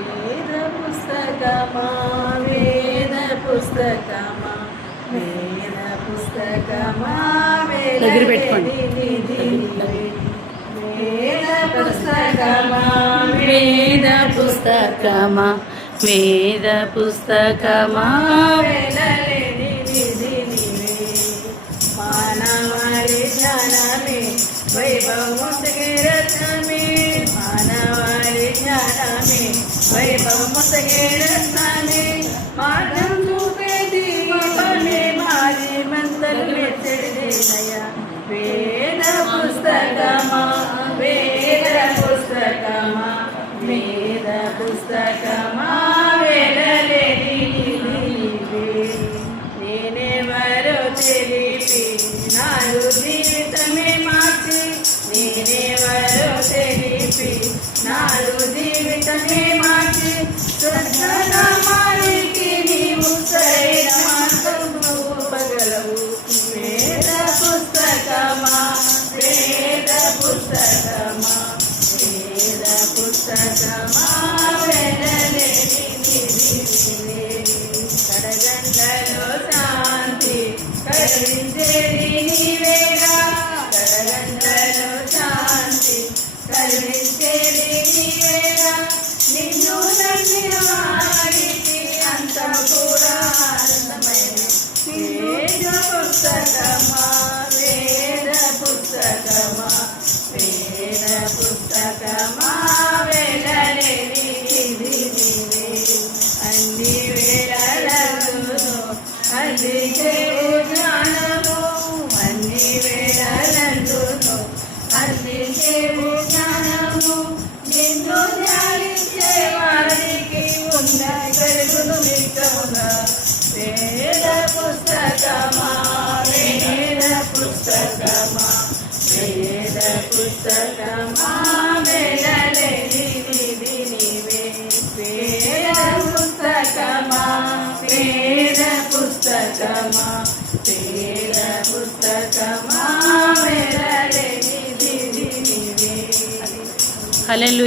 వేద పుస్తకమా వేద పుస్తకమా వేద పుస్తకమా దగ్గర పెట్టుకోండి. వేద పుస్తకమా వేద పుస్తకమా వేద పుస్తకమా వేలలేని నిధి నీవే మానవాళి జ్ఞానమే వైభవముసగే రత్నమే మానవాళి జ్ఞానమే వైభవముసగే రత్నమే మార్గం చూపే దీపమే మారి మంతలు మెచ్చడిదయ వేద పుస్తకమా వేద పుస్తకమా వేద పుస్తకమా వేలలేని నీవే నేనెవరో తెలిపి నాడు జీవితమే మార్చి నేనెవరో తెలిపి నాడు జీవితమే మార్చి స్వస్థనామానికి నీవు సరైన మార్గం చూపగలవు వేద పుస్తకమా వేద పుస్తకమా వేద పుస్తకమా వేలలేని నీవే కడగండ్లలో శాంతి కలిగించేది నీవేగా కడగండ్లలో శాంతి కలిగించేది నీవేగా నిన్ను నమ్మిన వారికి అంత కూడా ఆనందమైన వేద పుస్తకమా వేద పుస్తకమా వేద పుస్తకమా వేలలేని నీవే అన్ని వేళలందును అందించేవు జ్ఞానము అన్ని వేళలందును అందించేవు జ్ఞానము నిన్ను ధ్యానించే వారికి ఉన్న కలుగును నిత్యముగా వేద పుస్తకమా వేద పుస్తకమా వేద పుస్తకమా వేలలేని నీవే వేద పుస్తకమా వేద పుస్తకమా వేద పుస్తకమా వేలలేని నీవే హల్లెలూయా.